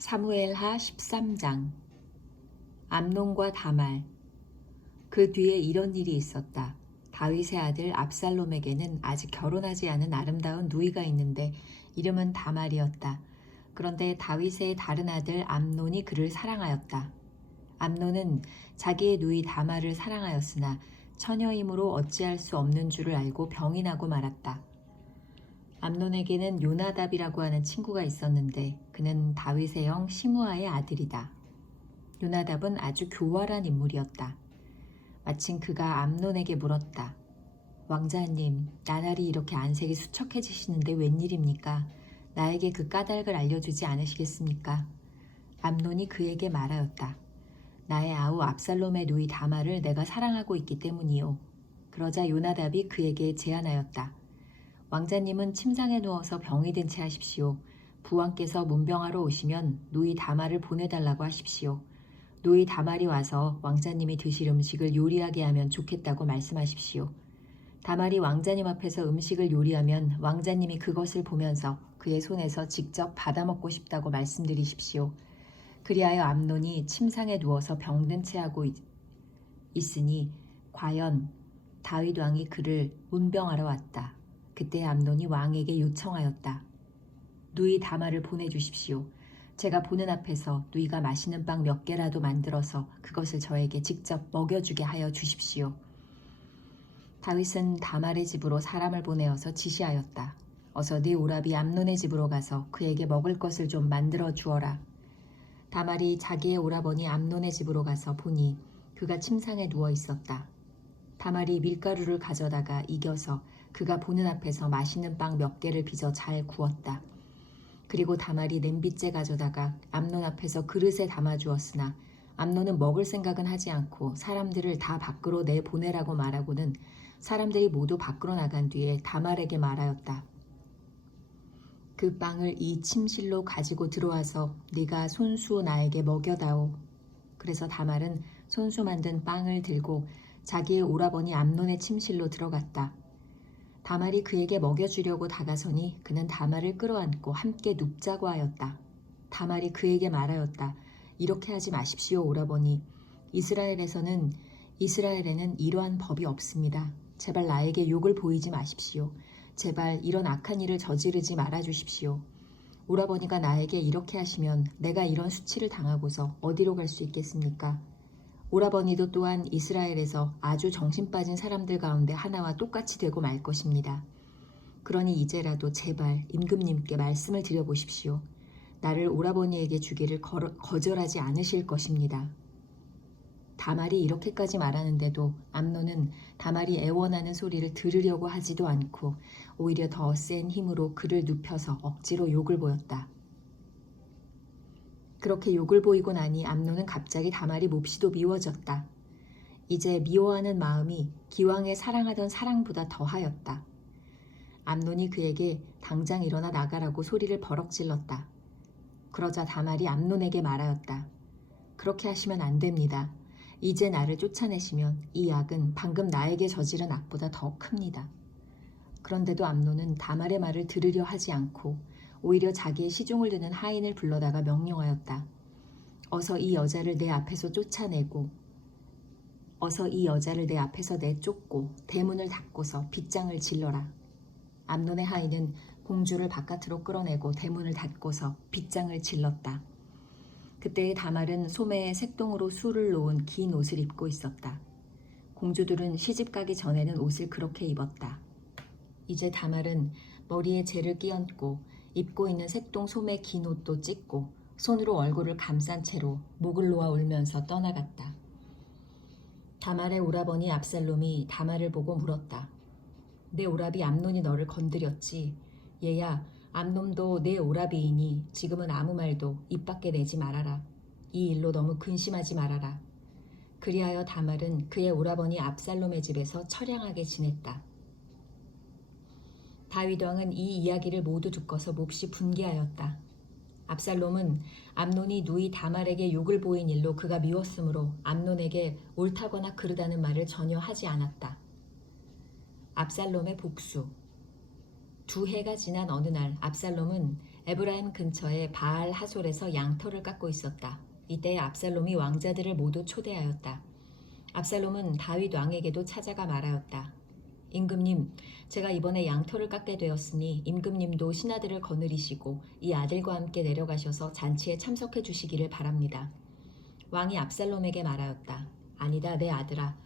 사무엘하 13장. 암논과 다말. 그 뒤에 이런 일이 있었다. 다윗의 아들 압살롬에게는 아직 결혼하지 않은 아름다운 누이가 있는데 이름은 다말이었다. 그런데 다윗의 다른 아들 암논이 그를 사랑하였다. 암논은 자기의 누이 다말을 사랑하였으나 처녀이므로 어찌할 수 없는 줄을 알고 병이 나고 말았다. 암논에게는 요나답이라고 하는 친구가 있었는데 그는 다윗의 형 시므아의 아들이다. 요나답은 아주 교활한 인물이었다. 마침 그가 암논에게 물었다. 왕자님, 나날이 이렇게 안색이 수척해지시는데 웬일입니까? 나에게 그 까닭을 알려주지 않으시겠습니까? 암논이 그에게 말하였다. 나의 아우 압살롬의 누이 다말을 내가 사랑하고 있기 때문이요. 그러자 요나답이 그에게 제안하였다. 왕자님은 침상에 누워서 병이 든 채 하십시오. 부왕께서 문병하러 오시면 누이 다말을 보내달라고 하십시오. 누이 다말이 와서 왕자님이 드실 음식을 요리하게 하면 좋겠다고 말씀하십시오. 다말이 왕자님 앞에서 음식을 요리하면 왕자님이 그것을 보면서 그의 손에서 직접 받아먹고 싶다고 말씀드리십시오. 그리하여 암논이 침상에 누워서 병든 채 하고 있으니 과연 다윗 왕이 그를 문병하러 왔다. 그때 암논이 왕에게 요청하였다. 누이 다말을 보내주십시오. 제가 보는 앞에서 누이가 맛있는 빵 몇 개라도 만들어서 그것을 저에게 직접 먹여주게 하여 주십시오. 다윗은 다말의 집으로 사람을 보내어서 지시하였다. 어서 네 오라비 암논의 집으로 가서 그에게 먹을 것을 좀 만들어 주어라. 다말이 자기의 오라버니 암논의 집으로 가서 보니 그가 침상에 누워 있었다. 다말이 밀가루를 가져다가 이겨서 그가 보는 앞에서 맛있는 빵 몇 개를 빚어 잘 구웠다. 그리고 다말이 냄비째 가져다가 암논 앞에서 그릇에 담아주었으나 암논은 먹을 생각은 하지 않고 사람들을 다 밖으로 내보내라고 말하고는 사람들이 모두 밖으로 나간 뒤에 다말에게 말하였다. 그 빵을 이 침실로 가지고 들어와서 네가 손수 나에게 먹여다오. 그래서 다말은 손수 만든 빵을 들고 자기의 오라버니 암논의 침실로 들어갔다. 다말이 그에게 먹여주려고 다가서니 그는 다말을 끌어안고 함께 눕자고 하였다. 다말이 그에게 말하였다. 이렇게 하지 마십시오, 오라버니. 이스라엘에는 이러한 법이 없습니다. 제발 나에게 욕을 보이지 마십시오. 제발 이런 악한 일을 저지르지 말아주십시오. 오라버니가 나에게 이렇게 하시면 내가 이런 수치를 당하고서 어디로 갈 수 있겠습니까? 오라버니도 또한 이스라엘에서 아주 정신 빠진 사람들 가운데 하나와 똑같이 되고 말 것입니다. 그러니 이제라도 제발 임금님께 말씀을 드려보십시오. 나를 오라버니에게 주기를 거절하지 않으실 것입니다. 다말이 이렇게까지 말하는데도 암논은 다말이 애원하는 소리를 들으려고 하지도 않고 오히려 더 센 힘으로 그를 눕혀서 억지로 욕을 보였다. 그렇게 욕을 보이고 나니 암논은 갑자기 다말이 몹시도 미워졌다. 이제 미워하는 마음이 기왕에 사랑하던 사랑보다 더하였다. 암논이 그에게 당장 일어나 나가라고 소리를 버럭 질렀다. 그러자 다말이 암논에게 말하였다. 그렇게 하시면 안 됩니다. 이제 나를 쫓아내시면 이 악은 방금 나에게 저지른 악보다 더 큽니다. 그런데도 암논은 다말의 말을 들으려 하지 않고 오히려 자기의 시종을 드는 하인을 불러다가 명령하였다. 어서 이 여자를 내 앞에서 내쫓고 대문을 닫고서 빗장을 질러라. 암논의 하인은 공주를 바깥으로 끌어내고 대문을 닫고서 빗장을 질렀다. 그때의 다말은 소매에 색동으로 술을 놓은 긴 옷을 입고 있었다. 공주들은 시집가기 전에는 옷을 그렇게 입었다. 이제 다말은 머리에 재를 끼얹고 입고 있는 색동 소매 긴 옷도 찢고 손으로 얼굴을 감싼 채로 목을 놓아 울면서 떠나갔다. 다말의 오라버니 압살롬이 다말을 보고 물었다. 내 오라비 암논이 너를 건드렸지. 얘야, 암논도 내 오라비이니 지금은 아무 말도 입 밖에 내지 말아라. 이 일로 너무 근심하지 말아라. 그리하여 다말은 그의 오라버니 압살롬의 집에서 처량하게 지냈다. 다윗 왕은 이 이야기를 모두 듣고서 몹시 분개하였다. 압살롬은 암논이 누이 다말에게 욕을 보인 일로 그가 미웠으므로 암논에게 옳다거나 그르다는 말을 전혀 하지 않았다. 압살롬의 복수. 2해가 지난 어느 날 압살롬은 에브라임 근처의 바알 하솔에서 양털을 깎고 있었다. 이때 압살롬이 왕자들을 모두 초대하였다. 압살롬은 다윗 왕에게도 찾아가 말하였다. 임금님, 제가 이번에 양털을 깎게 되었으니 임금님도 신하들을 거느리시고 이 아들과 함께 내려가셔서 잔치에 참석해 주시기를 바랍니다. 왕이 압살롬에게 말하였다. 아니다, 내 아들아.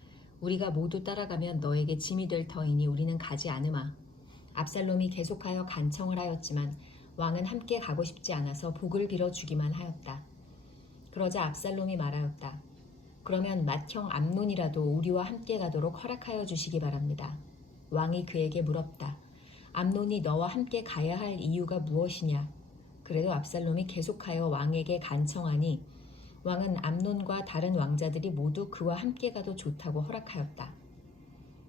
우리가 모두 따라가면 너에게 짐이 될 터이니 우리는 가지 않으마. 압살롬이 계속하여 간청을 하였지만 왕은 함께 가고 싶지 않아서 복을 빌어 주기만 하였다. 그러자 압살롬이 말하였다. 그러면 맏형 암논이라도 우리와 함께 가도록 허락하여 주시기 바랍니다. 왕이 그에게 물었다. 암논이 너와 함께 가야 할 이유가 무엇이냐? 그래도 압살롬이 계속하여 왕에게 간청하니 왕은 암논과 다른 왕자들이 모두 그와 함께 가도 좋다고 허락하였다.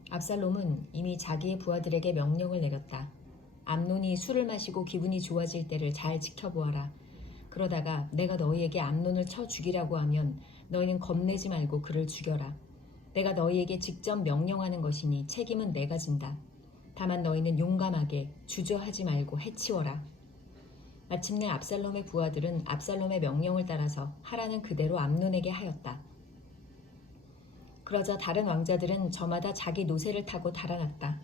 압살롬은 이미 자기의 부하들에게 명령을 내렸다. 암논이 술을 마시고 기분이 좋아질 때를 잘 지켜보아라. 그러다가 내가 너희에게 암논을 쳐 죽이라고 하면 너희는 겁내지 말고 그를 죽여라. 내가 너희에게 직접 명령하는 것이니 책임은 내가 진다. 다만 너희는 용감하게 주저하지 말고 해치워라. 마침내 압살롬의 부하들은 압살롬의 명령을 따라서 하라는 그대로 암논에게 하였다. 그러자 다른 왕자들은 저마다 자기 노새를 타고 달아났다.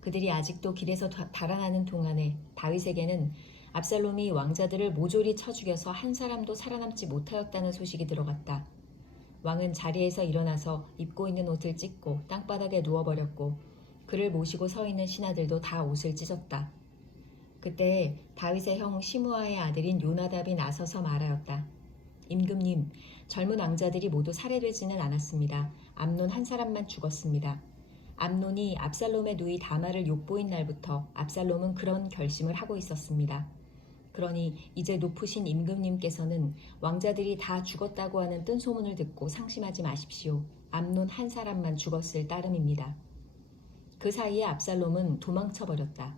그들이 아직도 길에서 달아나는 동안에 다윗에게는 압살롬이 왕자들을 모조리 쳐 죽여서 한 사람도 살아남지 못하였다는 소식이 들어갔다. 왕은 자리에서 일어나서 입고 있는 옷을 찢고 땅바닥에 누워버렸고 그를 모시고 서 있는 신하들도 다 옷을 찢었다. 그때 다윗의 형 시므아의 아들인 요나답이 나서서 말하였다. 임금님, 젊은 왕자들이 모두 살해되지는 않았습니다. 암논 한 사람만 죽었습니다. 암논이 압살롬의 누이 다말을 욕보인 날부터 압살롬은 그런 결심을 하고 있었습니다. 그러니 이제 높으신 임금님께서는 왕자들이 다 죽었다고 하는 뜬소문을 듣고 상심하지 마십시오. 암논 한 사람만 죽었을 따름입니다. 그 사이에 압살롬은 도망쳐버렸다.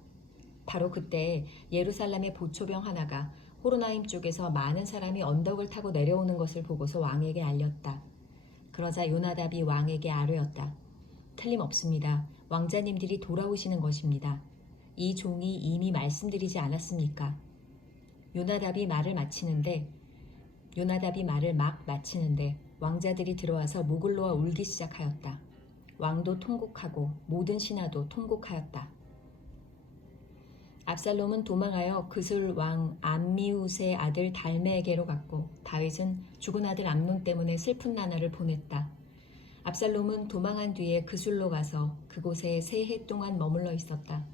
바로 그때 예루살렘의 보초병 하나가 호로나임 쪽에서 많은 사람이 언덕을 타고 내려오는 것을 보고서 왕에게 알렸다. 그러자 요나답이 왕에게 아뢰었다. 틀림없습니다. 왕자님들이 돌아오시는 것입니다. 이 종이 이미 말씀드리지 않았습니까? 요나답이 말을 막 마치는데 왕자들이 들어와서 목을 놓아 울기 시작하였다. 왕도 통곡하고 모든 신하도 통곡하였다. 압살롬은 도망하여 그술 왕 암미웃의 아들 달메에게로 갔고 다윗은 죽은 아들 암논 때문에 슬픈 나날을 보냈다. 압살롬은 도망한 뒤에 그술로 가서 그곳에 3해 동안 머물러 있었다.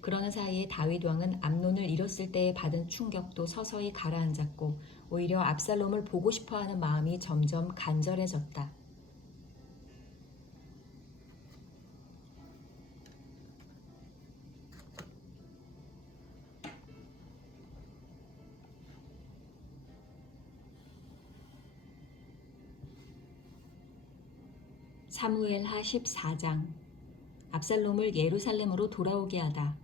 그러는 사이에 다윗 왕은 암논을 잃었을 때에 받은 충격도 서서히 가라앉았고 오히려 압살롬을 보고 싶어하는 마음이 점점 간절해졌다. 사무엘하 14장. 압살롬을 예루살렘으로 돌아오게 하다.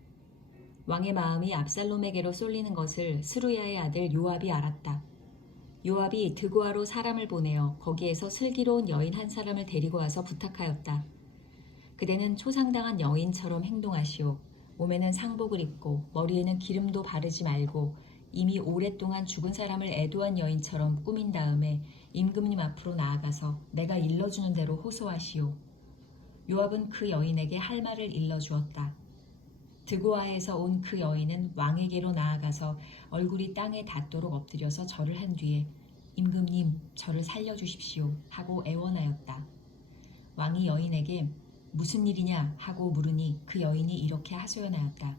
왕의 마음이 압살롬에게로 쏠리는 것을 스루야의 아들 요압이 알았다. 요압이 드고아로 사람을 보내어 거기에서 슬기로운 여인 한 사람을 데리고 와서 부탁하였다. 그대는 초상당한 여인처럼 행동하시오. 몸에는 상복을 입고 머리에는 기름도 바르지 말고 이미 오랫동안 죽은 사람을 애도한 여인처럼 꾸민 다음에 임금님 앞으로 나아가서 내가 일러주는 대로 호소하시오. 요압은 그 여인에게 할 말을 일러주었다. 드고아에서 온 그 여인은 왕에게로 나아가서 얼굴이 땅에 닿도록 엎드려서 절을 한 뒤에 임금님, 저를 살려주십시오 하고 애원하였다. 왕이 여인에게 무슨 일이냐 하고 물으니 그 여인이 이렇게 하소연하였다.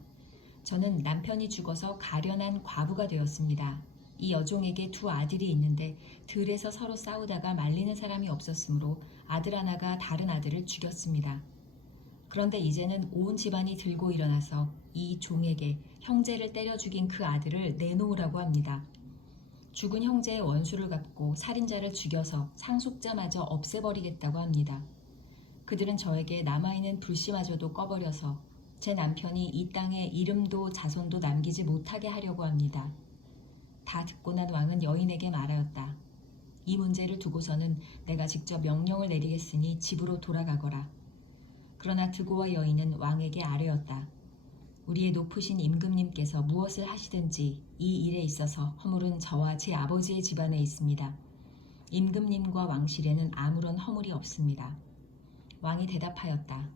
저는 남편이 죽어서 가련한 과부가 되었습니다. 이 여종에게 2 아들이 있는데 들에서 서로 싸우다가 말리는 사람이 없었으므로 아들 하나가 다른 아들을 죽였습니다. 그런데 이제는 온 집안이 들고 일어나서 이 종에게 형제를 때려 죽인 그 아들을 내놓으라고 합니다. 죽은 형제의 원수를 갚고 살인자를 죽여서 상속자마저 없애버리겠다고 합니다. 그들은 저에게 남아있는 불씨마저도 꺼버려서 제 남편이 이 땅에 이름도 자손도 남기지 못하게 하려고 합니다. 다 듣고 난 왕은 여인에게 말하였다. 이 문제를 두고서는 내가 직접 명령을 내리겠으니 집으로 돌아가거라. 그러나 드고와 여인은 왕에게 아뢰었다. 우리의 높으신 임금님께서 무엇을 하시든지 이 일에 있어서 허물은 저와 제 아버지의 집안에 있습니다. 임금님과 왕실에는 아무런 허물이 없습니다. 왕이 대답하였다.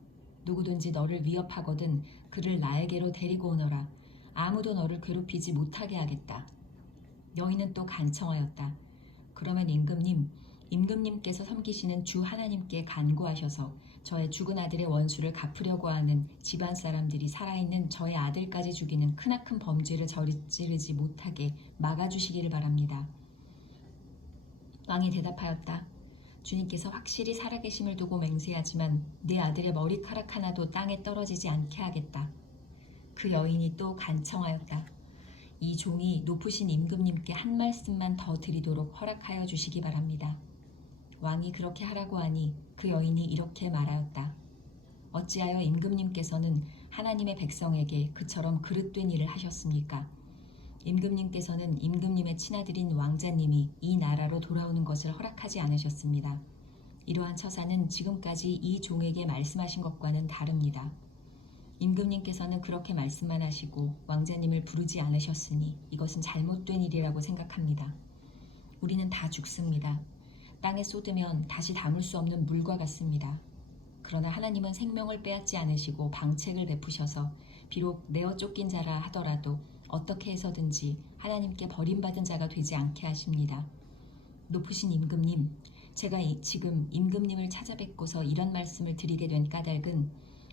누구든지 너를 위협하거든 그를 나에게로 데리고 오너라. 아무도 너를 괴롭히지 못하게 하겠다. 여인은 또 간청하였다. 그러면 임금님께서 섬기시는 주 하나님께 간구하셔서 저의 죽은 아들의 원수를 갚으려고 하는 집안 사람들이 살아있는 저의 아들까지 죽이는 크나큰 범죄를 저지르지 못하게 막아주시기를 바랍니다. 왕이 대답하였다. 주님께서 확실히 살아계심을 두고 맹세하지만 네 아들의 머리카락 하나도 땅에 떨어지지 않게 하겠다. 그 여인이 또 간청하였다. 이 종이 높으신 임금님께 한 말씀만 더 드리도록 허락하여 주시기 바랍니다. 왕이 그렇게 하라고 하니 그 여인이 이렇게 말하였다. 어찌하여 임금님께서는 하나님의 백성에게 그처럼 그릇된 일을 하셨습니까? 임금님께서는 임금님의 친아들인 왕자님이 이 나라로 돌아오는 것을 허락하지 않으셨습니다. 이러한 처사는 지금까지 이 종에게 말씀하신 것과는 다릅니다. 임금님께서는 그렇게 말씀만 하시고 왕자님을 부르지 않으셨으니 이것은 잘못된 일이라고 생각합니다. 우리는 다 죽습니다. 땅에 쏟으면 다시 담을 수 없는 물과 같습니다. 그러나 하나님은 생명을 빼앗지 않으시고 방책을 베푸셔서 비록 내어 쫓긴 자라 하더라도 어떻게 해서든지 하나님께 버림받은 자가 되지 않게 하십니다. 높으신 임금님, 제가 지금 임금님을 찾아뵙고서 이런 말씀을 드리게 된 까닭은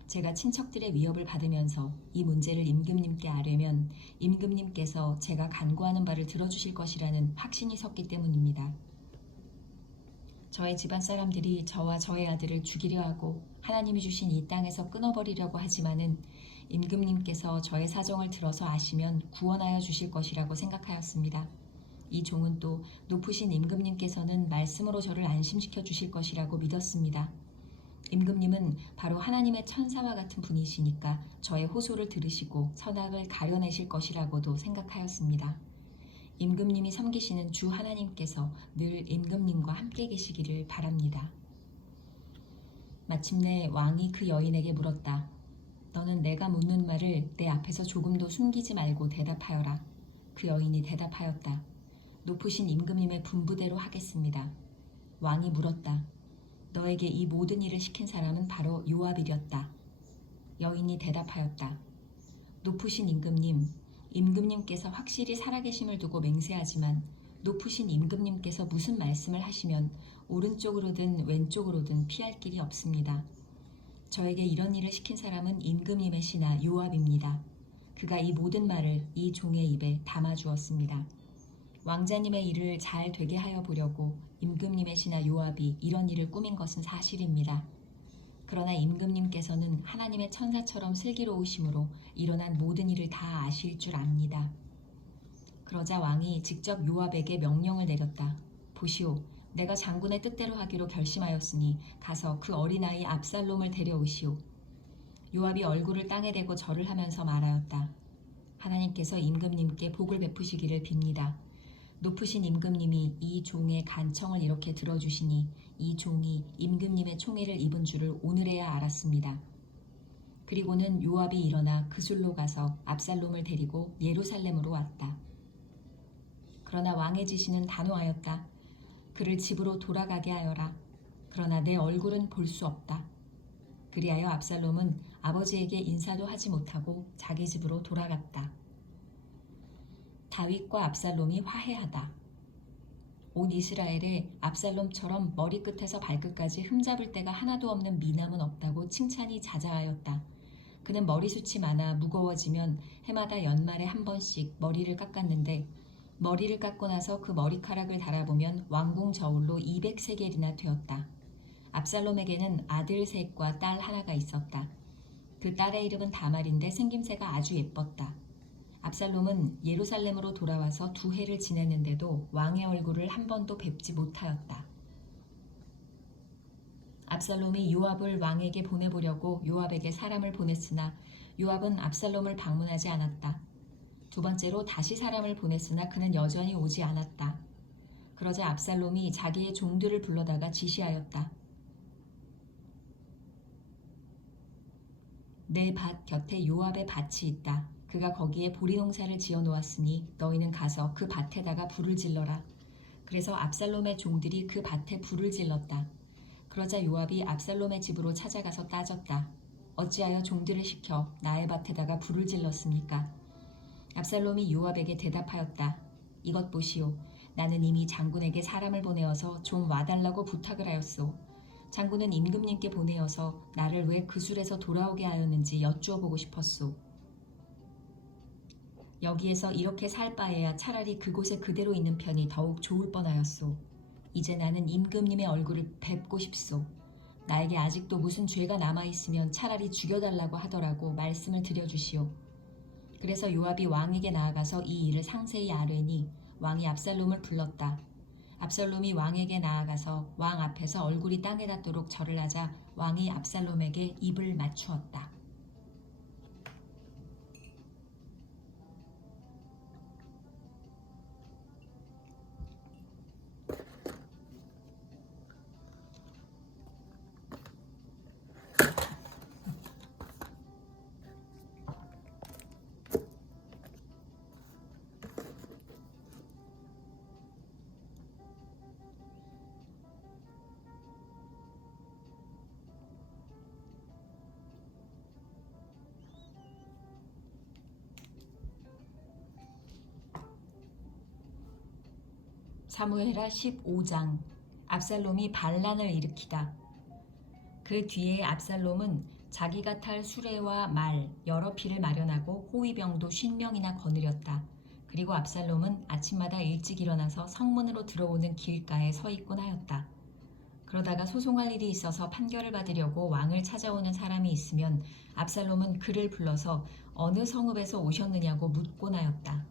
제가 친척들의 위협을 받으면서 이 문제를 임금님께 아뢰면 임금님께서 제가 간구하는 바를 들어주실 것이라는 확신이 섰기 때문입니다. 저의 집안 사람들이 저와 저의 아들을 죽이려 하고 하나님이 주신 이 땅에서 끊어버리려고 하지만은 임금님께서 저의 사정을 들어서 아시면 구원하여 주실 것이라고 생각하였습니다. 이 종은 또 높으신 임금님께서는 말씀으로 저를 안심시켜 주실 것이라고 믿었습니다. 임금님은 바로 하나님의 천사와 같은 분이시니까 저의 호소를 들으시고 선악을 가려내실 것이라고도 생각하였습니다. 임금님이 섬기시는 주 하나님께서 늘 임금님과 함께 계시기를 바랍니다. 마침내 왕이 그 여인에게 물었다. 너는 내가 묻는 말을 내 앞에서 조금도 숨기지 말고 대답하여라. 그 여인이 대답하였다. 높으신 임금님의 분부대로 하겠습니다. 왕이 물었다. 너에게 이 모든 일을 시킨 사람은 바로 요압이렸다. 여인이 대답하였다. 높으신 임금님께서 확실히 살아계심을 두고 맹세하지만 높으신 임금님께서 무슨 말씀을 하시면 오른쪽으로든 왼쪽으로든 피할 길이 없습니다. 저에게 이런 일을 시킨 사람은 임금님의 신하 요압입니다. 그가 이 모든 말을 이 종의 입에 담아주었습니다. 왕자님의 일을 잘 되게 하여 보려고 임금님의 신하 요압이 이런 일을 꾸민 것은 사실입니다. 그러나 임금님께서는 하나님의 천사처럼 슬기로우심으로 일어난 모든 일을 다 아실 줄 압니다. 그러자 왕이 직접 요압에게 명령을 내렸다. 보시오, 내가 장군의 뜻대로 하기로 결심하였으니 가서 그 어린아이 압살롬을 데려오시오. 요압이 얼굴을 땅에 대고 절을 하면서 말하였다. 하나님께서 임금님께 복을 베푸시기를 빕니다. 높으신 임금님이 이 종의 간청을 이렇게 들어주시니 이 종이 임금님의 총애를 입은 줄을 오늘에야 알았습니다. 그리고는 요압이 일어나 그술로 가서 압살롬을 데리고 예루살렘으로 왔다. 그러나 왕의 지시는 단호하였다. 그를 집으로 돌아가게 하여라. 그러나 내 얼굴은 볼 수 없다. 그리하여 압살롬은 아버지에게 인사도 하지 못하고 자기 집으로 돌아갔다. 다윗과 압살롬이 화해하다. 온 이스라엘에 압살롬처럼 머리끝에서 발끝까지 흠잡을 데가 하나도 없는 미남은 없다고 칭찬이 자자하였다. 그는 머리숱이 많아 무거워지면 해마다 연말에 한 번씩 머리를 깎았는데 머리를 깎고 나서 그 머리카락을 달아보면 왕궁 저울로 200세겔이나 되었다. 압살롬에게는 아들 셋과 딸 하나가 있었다. 그 딸의 이름은 다말인데 생김새가 아주 예뻤다. 압살롬은 예루살렘으로 돌아와서 2해를 지냈는데도 왕의 얼굴을 한 번도 뵙지 못하였다. 압살롬이 요압을 왕에게 보내보려고 요압에게 사람을 보냈으나 요압은 압살롬을 방문하지 않았다. 2번째로 다시 사람을 보냈으나 그는 여전히 오지 않았다. 그러자 압살롬이 자기의 종들을 불러다가 지시하였다. 내 밭 곁에 요압의 밭이 있다. 그가 거기에 보리 농사를 지어 놓았으니 너희는 가서 그 밭에다가 불을 질러라. 그래서 압살롬의 종들이 그 밭에 불을 질렀다. 그러자 요압이 압살롬의 집으로 찾아가서 따졌다. 어찌하여 종들을 시켜 나의 밭에다가 불을 질렀습니까? 압살롬이 요압에게 대답하였다. 이것 보시오. 나는 이미 장군에게 사람을 보내어서 좀 와달라고 부탁을 하였소. 장군은 임금님께 보내어서 나를 왜 그 술에서 돌아오게 하였는지 여쭈어 보고 싶었소. 여기에서 이렇게 살 바에야 차라리 그곳에 그대로 있는 편이 더욱 좋을 뻔하였소. 이제 나는 임금님의 얼굴을 뵙고 싶소. 나에게 아직도 무슨 죄가 남아있으면 차라리 죽여달라고 하더라고 말씀을 드려주시오. 그래서 요압이 왕에게 나아가서 이 일을 상세히 아뢰니 왕이 압살롬을 불렀다. 압살롬이 왕에게 나아가서 왕 앞에서 얼굴이 땅에 닿도록 절을 하자 왕이 압살롬에게 입을 맞추었다. 사무엘하 15장. 압살롬이 반란을 일으키다. 그 뒤에 압살롬은 자기가 탈 수레와 말 여러匹를 마련하고 호위병도 50명이나 거느렸다. 그리고 압살롬은 아침마다 일찍 일어나서 성문으로 들어오는 길가에 서 있곤 하였다. 그러다가 소송할 일이 있어서 판결을 받으려고 왕을 찾아오는 사람이 있으면 압살롬은 그를 불러서 어느 성읍에서 오셨느냐고 묻곤 하였다.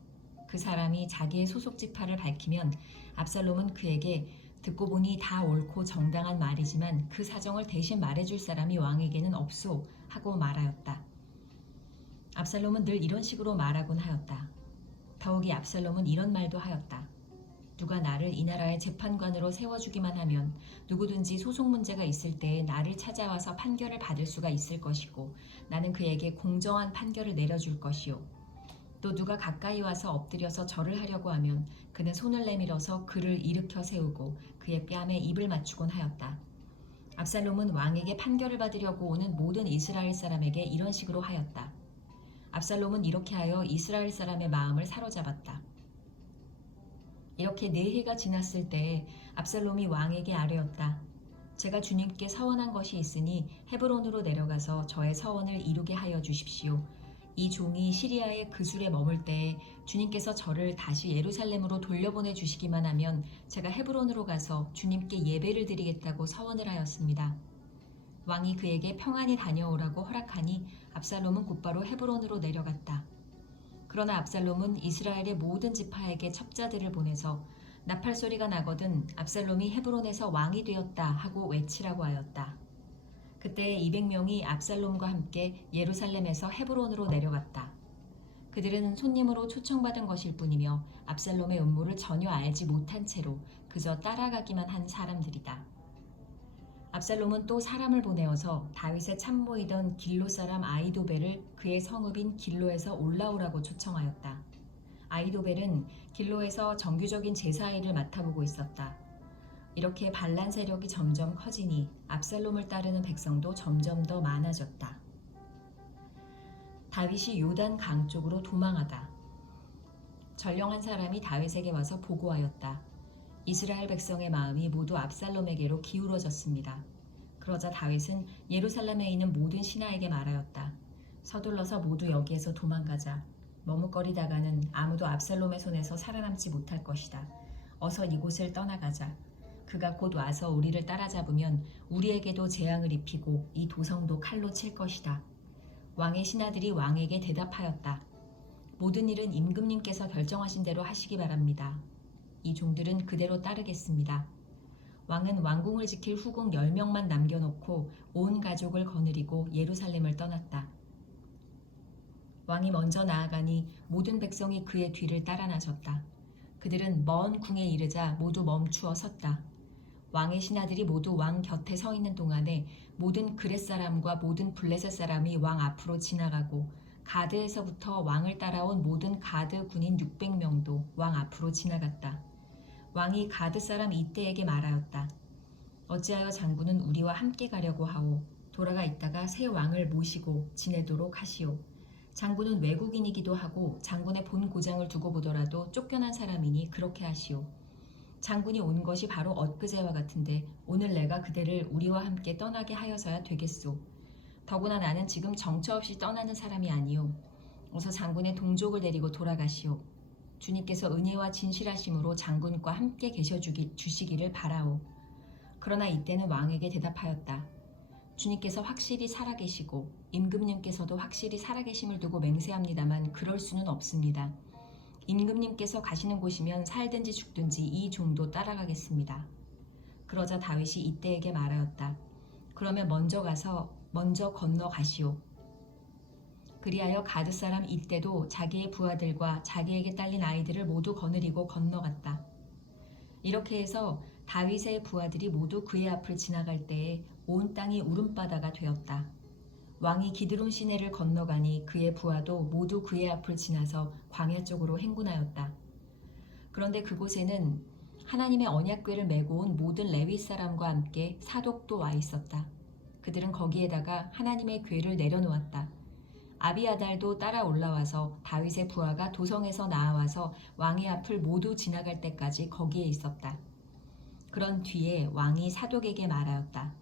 그 사람이 자기의 소속 지파를 밝히면 압살롬은 그에게 듣고 보니 다 옳고 정당한 말이지만 그 사정을 대신 말해줄 사람이 왕에게는 없소 하고 말하였다. 압살롬은 늘 이런 식으로 말하곤 하였다. 더욱이 압살롬은 이런 말도 하였다. 누가 나를 이 나라의 재판관으로 세워주기만 하면 누구든지 소송 문제가 있을 때에 나를 찾아와서 판결을 받을 수가 있을 것이고 나는 그에게 공정한 판결을 내려줄 것이요. 또 누가 가까이 와서 엎드려서 절을 하려고 하면 그는 손을 내밀어서 그를 일으켜 세우고 그의 뺨에 입을 맞추곤 하였다. 압살롬은 왕에게 판결을 받으려고 오는 모든 이스라엘 사람에게 이런 식으로 하였다. 압살롬은 이렇게 하여 이스라엘 사람의 마음을 사로잡았다. 이렇게 4해가 지났을 때에 압살롬이 왕에게 아뢰었다. 제가 주님께 서원한 것이 있으니 헤브론으로 내려가서 저의 서원을 이루게 하여 주십시오. 이 종이 시리아의 그술에 머물 때에 주님께서 저를 다시 예루살렘으로 돌려보내 주시기만 하면 제가 헤브론으로 가서 주님께 예배를 드리겠다고 서원을 하였습니다. 왕이 그에게 평안히 다녀오라고 허락하니 압살롬은 곧바로 헤브론으로 내려갔다. 그러나 압살롬은 이스라엘의 모든 지파에게 첩자들을 보내서 나팔 소리가 나거든 압살롬이 헤브론에서 왕이 되었다 하고 외치라고 하였다. 그때 200명이 압살롬과 함께 예루살렘에서 헤브론으로 내려갔다. 그들은 손님으로 초청받은 것일 뿐이며 압살롬의 음모를 전혀 알지 못한 채로 그저 따라가기만 한 사람들이다. 압살롬은 또 사람을 보내어서 다윗의 참모이던 길로 사람 아히도벨을 그의 성읍인 길로에서 올라오라고 초청하였다. 아히도벨은 길로에서 정규적인 제사 일을 맡아보고 있었다. 이렇게 반란 세력이 점점 커지니 압살롬을 따르는 백성도 점점 더 많아졌다. 다윗이 요단 강 쪽으로 도망하다. 전령한 사람이 다윗에게 와서 보고하였다. 이스라엘 백성의 마음이 모두 압살롬에게로 기울어졌습니다. 그러자 다윗은 예루살렘에 있는 모든 신하에게 말하였다. 서둘러서 모두 여기에서 도망가자. 머뭇거리다가는 아무도 압살롬의 손에서 살아남지 못할 것이다. 어서 이곳을 떠나가자. 그가 곧 와서 우리를 따라잡으면 우리에게도 재앙을 입히고 이 도성도 칼로 칠 것이다. 왕의 신하들이 왕에게 대답하였다. 모든 일은 임금님께서 결정하신 대로 하시기 바랍니다. 이 종들은 그대로 따르겠습니다. 왕은 왕궁을 지킬 후궁 10명만 남겨놓고 온 가족을 거느리고 예루살렘을 떠났다. 왕이 먼저 나아가니 모든 백성이 그의 뒤를 따라 나섰다. 그들은 먼 궁에 이르자 모두 멈추어 섰다. 왕의 신하들이 모두 왕 곁에 서 있는 동안에 모든 그렛 사람과 모든 블레셋 사람이 왕 앞으로 지나가고 가드에서부터 왕을 따라온 모든 가드 군인 600명도 왕 앞으로 지나갔다. 왕이 가드 사람 이때에게 말하였다. 어찌하여 장군은 우리와 함께 가려고 하오. 돌아가 있다가 새 왕을 모시고 지내도록 하시오. 장군은 외국인이기도 하고 장군의 본 고장을 두고 보더라도 쫓겨난 사람이니 그렇게 하시오. 장군이 온 것이 바로 엊그제와 같은데 오늘 내가 그대를 우리와 함께 떠나게 하여서야 되겠소. 더구나 나는 지금 정처 없이 떠나는 사람이 아니오. 어서 장군의 동족을 데리고 돌아가시오. 주님께서 은혜와 진실하심으로 장군과 함께 주시기를 바라오. 그러나 이때는 왕에게 대답하였다. 주님께서 확실히 살아계시고 임금님께서도 확실히 살아계심을 두고 맹세합니다만 그럴 수는 없습니다. 임금님께서 가시는 곳이면 살든지 죽든지 이 종도 따라가겠습니다. 그러자 다윗이 이때에게 말하였다. 그러면 먼저 건너가시오. 그리하여 가드 사람 이때도 자기의 부하들과 자기에게 딸린 아이들을 모두 거느리고 건너갔다. 이렇게 해서 다윗의 부하들이 모두 그의 앞을 지나갈 때에 온 땅이 울음바다가 되었다. 왕이 기드론 시내를 건너가니 그의 부하도 모두 그의 앞을 지나서 광야 쪽으로 행군하였다. 그런데 그곳에는 하나님의 언약궤를 메고 온 모든 레위 사람과 함께 사독도 와 있었다. 그들은 거기에다가 하나님의 궤를 내려놓았다. 아비아달도 따라 올라와서 다윗의 부하가 도성에서 나와서 왕의 앞을 모두 지나갈 때까지 거기에 있었다. 그런 뒤에 왕이 사독에게 말하였다.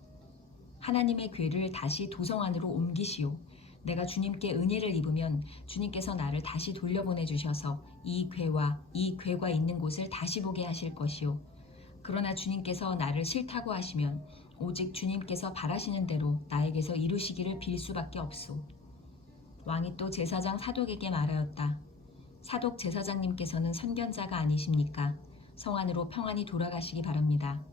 하나님의 궤를 다시 도성 안으로 옮기시오. 내가 주님께 은혜를 입으면 주님께서 나를 다시 돌려보내주셔서 이 궤가 있는 곳을 다시 보게 하실 것이오. 그러나 주님께서 나를 싫다고 하시면 오직 주님께서 바라시는 대로 나에게서 이루시기를 빌 수밖에 없소. 왕이 또 제사장 사독에게 말하였다. 사독 제사장님께서는 선견자가 아니십니까? 성 안으로 평안히 돌아가시기 바랍니다.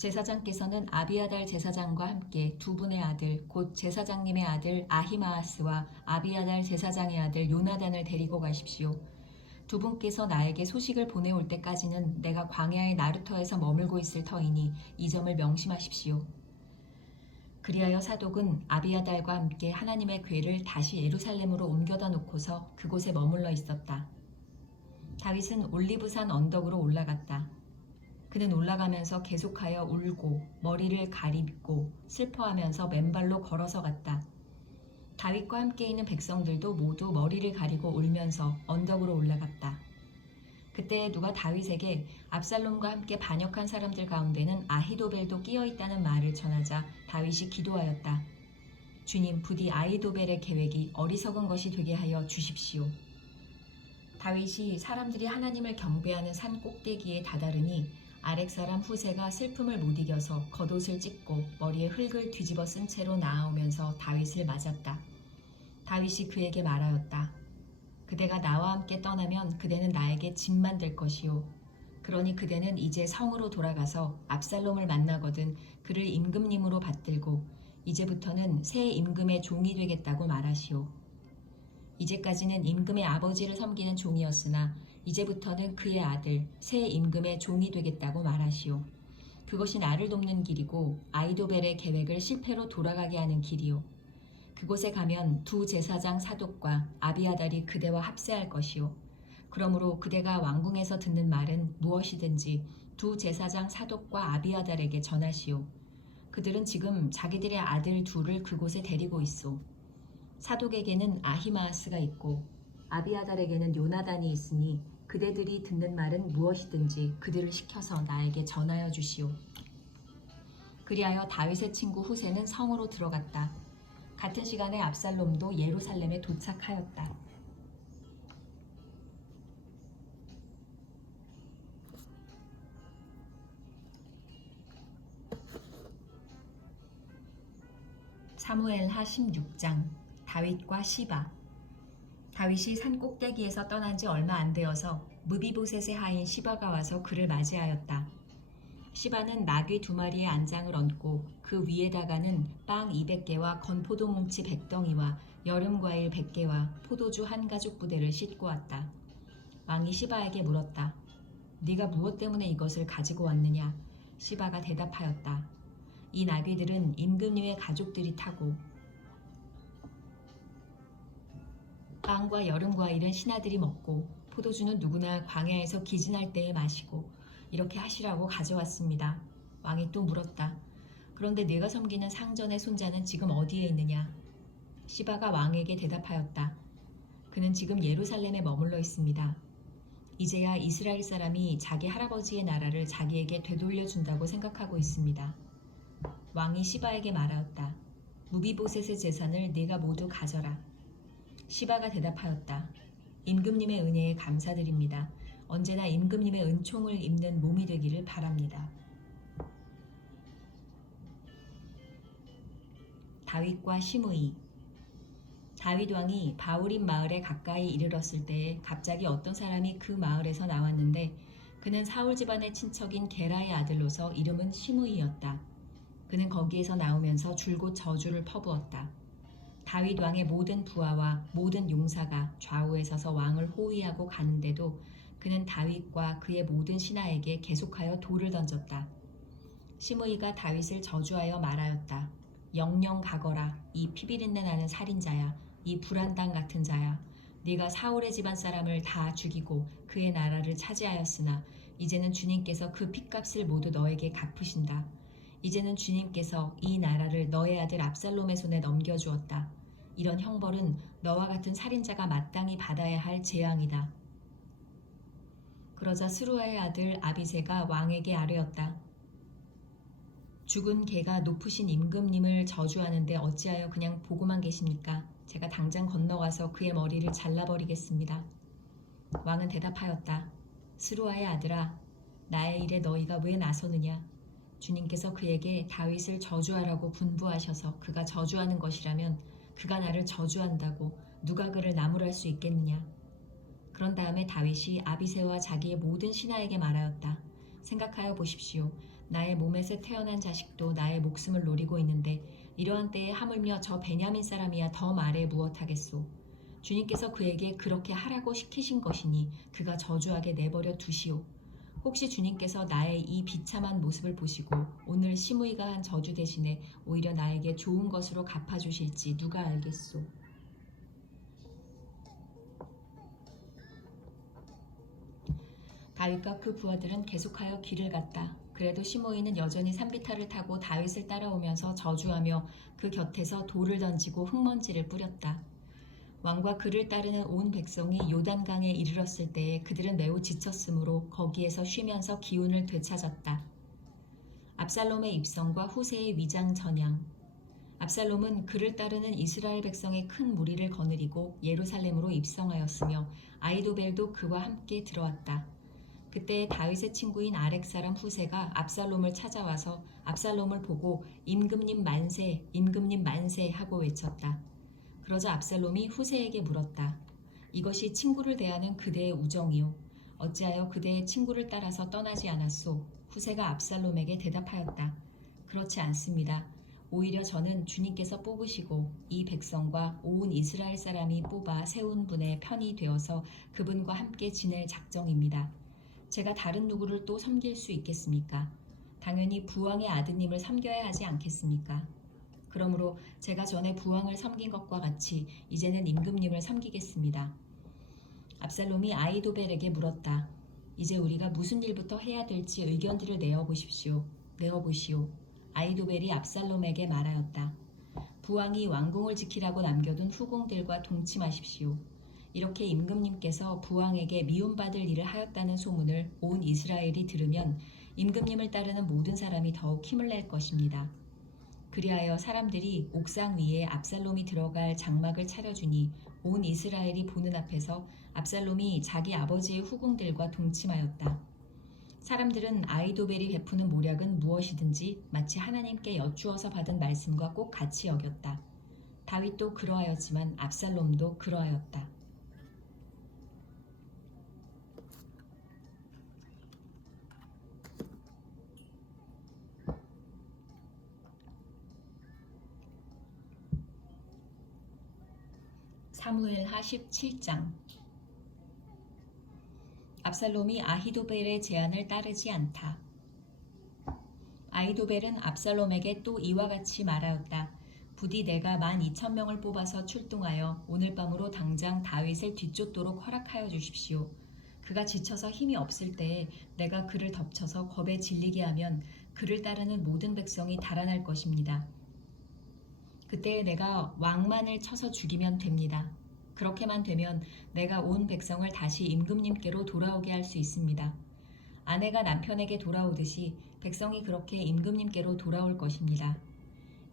제사장께서는 아비아달 제사장과 함께 두 분의 아들 곧 제사장님의 아들 아히마아스와 아비아달 제사장의 아들 요나단을 데리고 가십시오. 두 분께서 나에게 소식을 보내올 때까지는 내가 광야의 나루터에서 머물고 있을 터이니 이 점을 명심하십시오. 그리하여 사독은 아비아달과 함께 하나님의 궤를 다시 예루살렘으로 옮겨다 놓고서 그곳에 머물러 있었다. 다윗은 올리브산 언덕으로 올라갔다. 그는 올라가면서 계속하여 울고 머리를 가리고 슬퍼하면서 맨발로 걸어서 갔다. 다윗과 함께 있는 백성들도 모두 머리를 가리고 울면서 언덕으로 올라갔다. 그때 누가 다윗에게 압살롬과 함께 반역한 사람들 가운데는 아히도벨도 끼어 있다는 말을 전하자 다윗이 기도하였다. 주님, 부디 아히도벨의 계획이 어리석은 것이 되게 하여 주십시오. 다윗이 사람들이 하나님을 경배하는 산 꼭대기에 다다르니 아렉 사람 후세가 슬픔을 못 이겨서 겉옷을 찢고 머리에 흙을 뒤집어 쓴 채로 나아오면서 다윗을 맞았다. 다윗이 그에게 말하였다. 그대가 나와 함께 떠나면 그대는 나에게 짐만 될 것이요. 그러니 그대는 이제 성으로 돌아가서 압살롬을 만나거든 그를 임금님으로 받들고 이제부터는 새 임금의 종이 되겠다고 말하시오. 이제까지는 임금의 아버지를 섬기는 종이었으나 이제부터는 그의 아들 새 임금의 종이 되겠다고 말하시오. 그것이 나를 돕는 길이고 아히도벨의 계획을 실패로 돌아가게 하는 길이요. 그곳에 가면 두 제사장 사독과 아비아달이 그대와 합세할 것이요. 그러므로 그대가 왕궁에서 듣는 말은 무엇이든지 두 제사장 사독과 아비아달에게 전하시오. 그들은 지금 자기들의 아들 둘을 그곳에 데리고 있소. 사독에게는 아히마아스가 있고 아비아달에게는 요나단이 있으니 그대들이 듣는 말은 무엇이든지 그들을 시켜서 나에게 전하여 주시오. 그리하여 다윗의 친구 후세는 성으로 들어갔다. 같은 시간에 압살롬도 예루살렘에 도착하였다. 사무엘하 16장 다윗과 시바. 다윗이 산 꼭대기에서 떠난 지 얼마 안 되어서 무비보셋의 하인 시바가 와서 그를 맞이하였다. 시바는 나귀 2마리의 안장을 얹고 그 위에다가는 빵 200개와 건포도 뭉치 100덩이와 여름 과일 100개와 포도주 한 가죽 부대를 싣고 왔다. 왕이 시바에게 물었다. 네가 무엇 때문에 이것을 가지고 왔느냐? 시바가 대답하였다. 이 나귀들은 임금님의 가족들이 타고 빵과 여름 과일은 신하들이 먹고 포도주는 누구나 광야에서 기진할 때에 마시고 이렇게 하시라고 가져왔습니다. 왕이 또 물었다. 그런데 내가 섬기는 상전의 손자는 지금 어디에 있느냐? 시바가 왕에게 대답하였다. 그는 지금 예루살렘에 머물러 있습니다. 이제야 이스라엘 사람이 자기 할아버지의 나라를 자기에게 되돌려준다고 생각하고 있습니다. 왕이 시바에게 말하였다. 무비보셋의 재산을 네가 모두 가져라. 시바가 대답하였다. 임금님의 은혜에 감사드립니다. 언제나 임금님의 은총을 입는 몸이 되기를 바랍니다. 다윗과 시므이. 다윗 왕이 바울임 마을에 가까이 이르렀을 때에 갑자기 어떤 사람이 그 마을에서 나왔는데 그는 사울 집안의 친척인 게라의 아들로서 이름은 시므이였다. 그는 거기에서 나오면서 줄곧 저주를 퍼부었다. 다윗 왕의 모든 부하와 모든 용사가 좌우에 서서 왕을 호위하고 가는데도 그는 다윗과 그의 모든 신하에게 계속하여 돌을 던졌다. 시므이가 다윗을 저주하여 말하였다. 영영 가거라. 이 피비린내 나는 살인자야. 이 불안당 같은 자야. 네가 사울의 집안 사람을 다 죽이고 그의 나라를 차지하였으나 이제는 주님께서 그 핏값을 모두 너에게 갚으신다. 이제는 주님께서 이 나라를 너의 아들 압살롬의 손에 넘겨주었다. 이런 형벌은 너와 같은 살인자가 마땅히 받아야 할 재앙이다. 그러자 스루아의 아들 아비새가 왕에게 아뢰었다. 죽은 개가 높으신 임금님을 저주하는데 어찌하여 그냥 보고만 계십니까? 제가 당장 건너가서 그의 머리를 잘라버리겠습니다. 왕은 대답하였다. 스루아의 아들아, 나의 일에 너희가 왜 나서느냐? 주님께서 그에게 다윗을 저주하라고 분부하셔서 그가 저주하는 것이라면 그가 나를 저주한다고 누가 그를 나무랄 수 있겠느냐? 그런 다음에 다윗이 아비새와 자기의 모든 신하에게 말하였다. 생각하여 보십시오. 나의 몸에서 태어난 자식도 나의 목숨을 노리고 있는데 이러한 때에 하물며 저 베냐민 사람이야 더 말해 무엇하겠소. 주님께서 그에게 그렇게 하라고 시키신 것이니 그가 저주하게 내버려 두시오. 혹시 주님께서 나의 이 비참한 모습을 보시고 오늘 시므이가 한 저주 대신에 오히려 나에게 좋은 것으로 갚아주실지 누가 알겠소. 다윗과 그 부하들은 계속하여 길을 갔다. 그래도 시므이는 여전히 산비탈을 타고 다윗을 따라오면서 저주하며 그 곁에서 돌을 던지고 흙먼지를 뿌렸다. 왕과 그를 따르는 온 백성이 요단강에 이르렀을 때에 그들은 매우 지쳤으므로 거기에서 쉬면서 기운을 되찾았다. 압살롬의 입성과 후세의 위장 전향. 압살롬은 그를 따르는 이스라엘 백성의 큰 무리를 거느리고 예루살렘으로 입성하였으며 아이도벨도 그와 함께 들어왔다. 그때 다윗의 친구인 아렉 사람 후세가 압살롬을 찾아와서 압살롬을 보고 임금님 만세, 임금님 만세 하고 외쳤다. 그러자 압살롬이 후세에게 물었다. 이것이 친구를 대하는 그대의 우정이요. 어찌하여 그대의 친구를 따라서 떠나지 않았소? 후세가 압살롬에게 대답하였다. 그렇지 않습니다. 오히려 저는 주님께서 뽑으시고 이 백성과 온 이스라엘 사람이 뽑아 세운 분의 편이 되어서 그분과 함께 지낼 작정입니다. 제가 다른 누구를 또 섬길 수 있겠습니까? 당연히 부왕의 아드님을 섬겨야 하지 않겠습니까? 그러므로 제가 전에 부왕을 섬긴 것과 같이 이제는 임금님을 섬기겠습니다. 압살롬이 아이도벨에게 물었다. 이제 우리가 무슨 일부터 해야 될지 의견들을 내어보시오. 아이도벨이 압살롬에게 말하였다. 부왕이 왕궁을 지키라고 남겨둔 후궁들과 동침하십시오. 이렇게 임금님께서 부왕에게 미움받을 일을 하였다는 소문을 온 이스라엘이 들으면 임금님을 따르는 모든 사람이 더욱 힘을 낼 것입니다. 그리하여 사람들이 옥상 위에 압살롬이 들어갈 장막을 차려주니 온 이스라엘이 보는 앞에서 압살롬이 자기 아버지의 후궁들과 동침하였다. 사람들은 아이도벨이 베푸는 모략은 무엇이든지 마치 하나님께 여쭈어서 받은 말씀과 꼭 같이 여겼다. 다윗도 그러하였지만 압살롬도 그러하였다. 사무엘하 17장. 압살롬이 아히도벨의 제안을 따르지 않다. 아히도벨은 압살롬에게 또 이와 같이 말하였다. 부디 내가 12,000명을 뽑아서 출동하여 오늘 밤으로 당장 다윗을 뒤쫓도록 허락하여 주십시오. 그가 지쳐서 힘이 없을 때에 내가 그를 덮쳐서 겁에 질리게 하면 그를 따르는 모든 백성이 달아날 것입니다. 그때에 내가 왕만을 쳐서 죽이면 됩니다. 그렇게만 되면 내가 온 백성을 다시 임금님께로 돌아오게 할 수 있습니다. 아내가 남편에게 돌아오듯이 백성이 그렇게 임금님께로 돌아올 것입니다.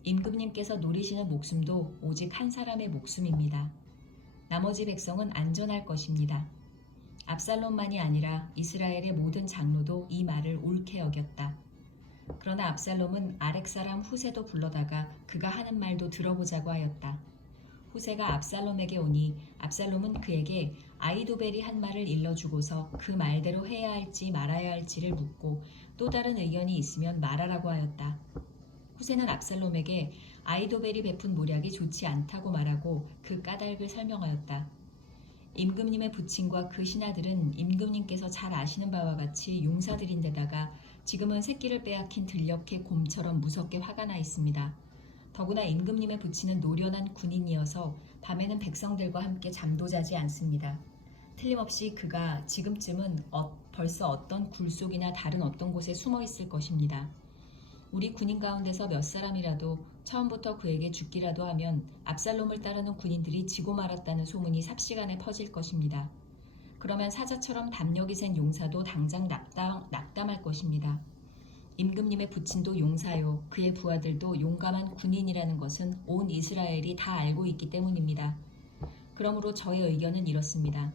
임금님께서 노리시는 목숨도 오직 한 사람의 목숨입니다. 나머지 백성은 안전할 것입니다. 압살롬만이 아니라 이스라엘의 모든 장로도 이 말을 옳게 여겼다. 그러나 압살롬은 아렉 사람 후세도 불러다가 그가 하는 말도 들어보자고 하였다. 후세가 압살롬에게 오니 압살롬은 그에게 아히도벨이 한 말을 일러주고서 그 말대로 해야 할지 말아야 할지를 묻고 또 다른 의견이 있으면 말하라고 하였다. 후세는 압살롬에게 아히도벨이 베푼 모략이 좋지 않다고 말하고 그 까닭을 설명하였다. 임금님의 부친과 그 신하들은 임금님께서 잘 아시는 바와 같이 용사들인데다가 지금은 새끼를 빼앗긴 들녘의 곰처럼 무섭게 화가 나 있습니다. 더구나 임금님의 부친은 노련한 군인이어서 밤에는 백성들과 함께 잠도 자지 않습니다. 틀림없이 그가 지금쯤은 벌써 어떤 굴속이나 다른 어떤 곳에 숨어 있을 것입니다. 우리 군인 가운데서 몇 사람이라도 처음부터 그에게 죽기라도 하면 압살롬을 따르는 군인들이 지고 말았다는 소문이 삽시간에 퍼질 것입니다. 그러면 사자처럼 담력이 센 용사도 당장 낙담할 것입니다. 임금님의 부친도 용사요, 그의 부하들도 용감한 군인이라는 것은 온 이스라엘이 다 알고 있기 때문입니다. 그러므로 저의 의견은 이렇습니다.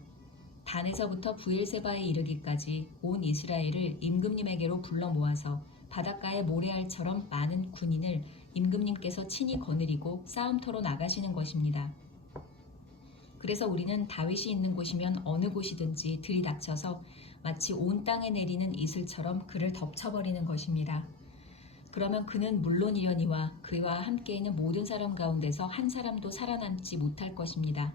단에서부터 브엘세바에 이르기까지 온 이스라엘을 임금님에게로 불러 모아서 바닷가의 모래알처럼 많은 군인을 임금님께서 친히 거느리고 싸움터로 나가시는 것입니다. 그래서 우리는 다윗이 있는 곳이면 어느 곳이든지 들이닥쳐서 마치 온 땅에 내리는 이슬처럼 그를 덮쳐버리는 것입니다. 그러면 그는 물론이려니와 그와 함께 있는 모든 사람 가운데서 한 사람도 살아남지 못할 것입니다.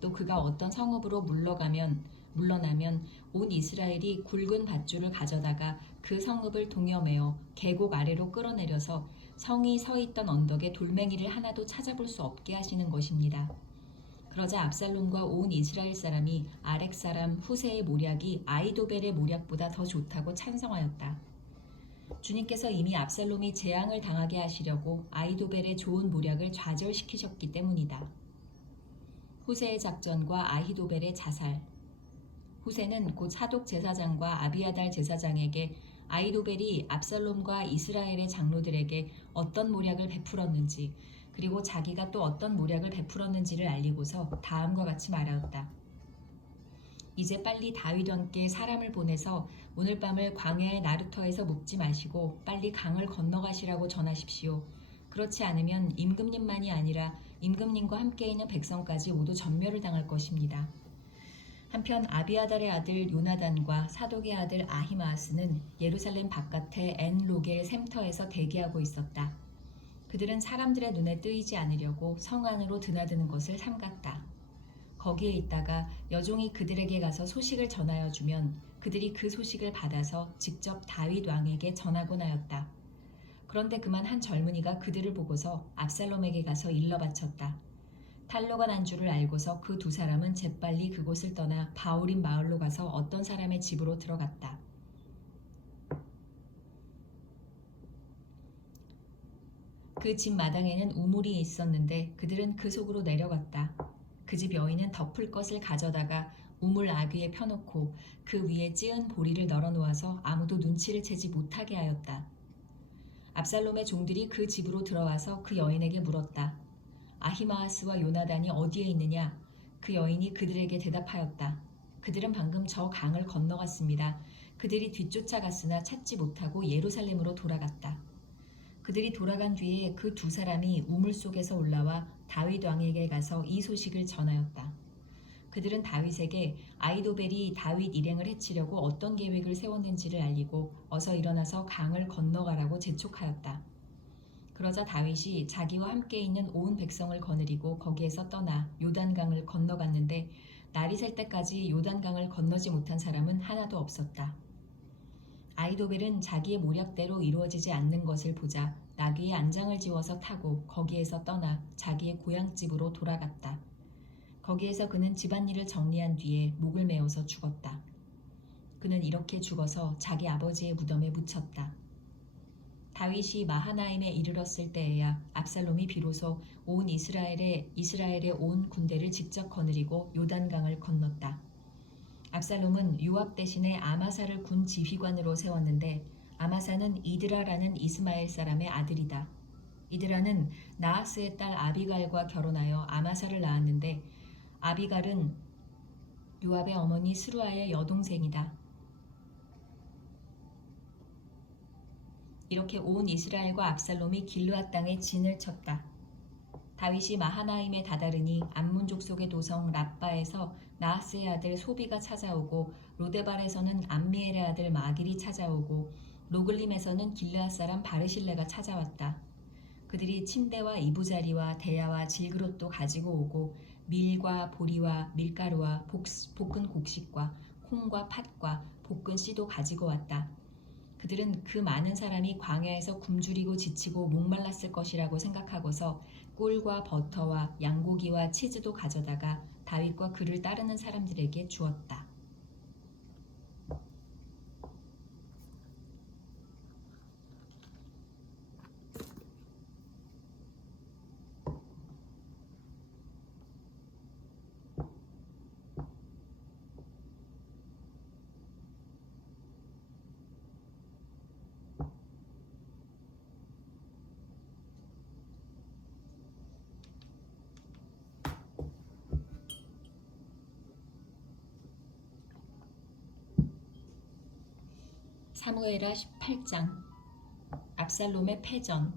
또 그가 어떤 성읍으로 물러나면 온 이스라엘이 굵은 밧줄을 가져다가 그 성읍을 동여매어 계곡 아래로 끌어내려서 성이 서 있던 언덕에 돌멩이를 하나도 찾아볼 수 없게 하시는 것입니다. 그러자 압살롬과 온 이스라엘 사람이 아렉 사람 후세의 모략이 아히도벨의 모략보다 더 좋다고 찬성하였다. 주님께서 이미 압살롬이 재앙을 당하게 하시려고 아히도벨의 좋은 모략을 좌절시키셨기 때문이다. 후세의 작전과 아히도벨의 자살. 후세는 곧 사독 제사장과 아비아달 제사장에게 아히도벨이 압살롬과 이스라엘의 장로들에게 어떤 모략을 베풀었는지 그리고 자기가 또 어떤 모략을 베풀었는지를 알리고서 다음과 같이 말하였다. 이제 빨리 다윗과 함께 사람을 보내서 오늘 밤을 광야의 나루터에서 묵지 마시고 빨리 강을 건너가시라고 전하십시오. 그렇지 않으면 임금님만이 아니라 임금님과 함께 있는 백성까지 모두 전멸을 당할 것입니다. 한편 아비아달의 아들 요나단과 사독의 아들 아히마아스는 예루살렘 바깥의 엔로겔 샘터에서 대기하고 있었다. 그들은 사람들의 눈에 뜨이지 않으려고 성 안으로 드나드는 것을 삼갔다. 거기에 있다가 여종이 그들에게 가서 소식을 전하여 주면 그들이 그 소식을 받아서 직접 다윗 왕에게 전하곤 하였다. 그런데 그만 한 젊은이가 그들을 보고서 압살롬에게 가서 일러 바쳤다. 탈로가 난 줄을 알고서 그 두 사람은 재빨리 그곳을 떠나 바울임 마을로 가서 어떤 사람의 집으로 들어갔다. 그 집 마당에는 우물이 있었는데 그들은 그 속으로 내려갔다. 그 집 여인은 덮을 것을 가져다가 우물 아귀에 펴놓고 그 위에 찌은 보리를 널어놓아서 아무도 눈치를 채지 못하게 하였다. 압살롬의 종들이 그 집으로 들어와서 그 여인에게 물었다. 아히마아스와 요나단이 어디에 있느냐? 그 여인이 그들에게 대답하였다. 그들은 방금 저 강을 건너갔습니다. 그들이 뒤쫓아갔으나 찾지 못하고 예루살렘으로 돌아갔다. 그들이 돌아간 뒤에 그 두 사람이 우물 속에서 올라와 다윗 왕에게 가서 이 소식을 전하였다. 그들은 다윗에게 아히도벨이 다윗 일행을 해치려고 어떤 계획을 세웠는지를 알리고 어서 일어나서 강을 건너가라고 재촉하였다. 그러자 다윗이 자기와 함께 있는 온 백성을 거느리고 거기에서 떠나 요단강을 건너갔는데 날이 셀 때까지 요단강을 건너지 못한 사람은 하나도 없었다. 아히도벨은 자기의 모략대로 이루어지지 않는 것을 보자 나귀에 안장을 지워서 타고 거기에서 떠나 자기의 고향집으로 돌아갔다. 거기에서 그는 집안일을 정리한 뒤에 목을 메어서 죽었다. 그는 이렇게 죽어서 자기 아버지의 무덤에 묻혔다. 다윗이 마하나임에 이르렀을 때에야 압살롬이 비로소 온 이스라엘의 온 군대를 직접 거느리고 요단강을 건넜다. 압살롬은 요압 대신에 아마사를 군 지휘관으로 세웠는데 아마사는 이드라라는 이스마엘 사람의 아들이다. 이드라는 나하스의 딸 아비갈과 결혼하여 아마사를 낳았는데 아비갈은 요압의 어머니 스루아의 여동생이다. 이렇게 온 이스라엘과 압살롬이 길르앗 땅에 진을 쳤다. 다윗이 마하나임에 다다르니 암몬 족속의 도성 랍바에서 나하스의 아들 소비가 찾아오고 로데발에서는 암미엘의 아들 마길이 찾아오고 로글림에서는 길르앗 사람 바르실레가 찾아왔다. 그들이 침대와 이부자리와 대야와 질그릇도 가지고 오고 밀과 보리와 밀가루와 볶은 곡식과 콩과 팥과 볶은 씨도 가지고 왔다. 그들은 그 많은 사람이 광야에서 굶주리고 지치고 목말랐을 것이라고 생각하고서 꿀과 버터와 양고기와 치즈도 가져다가 다윗과 그를 따르는 사람들에게 주었다. 사무엘하 18장 압살롬의 패전.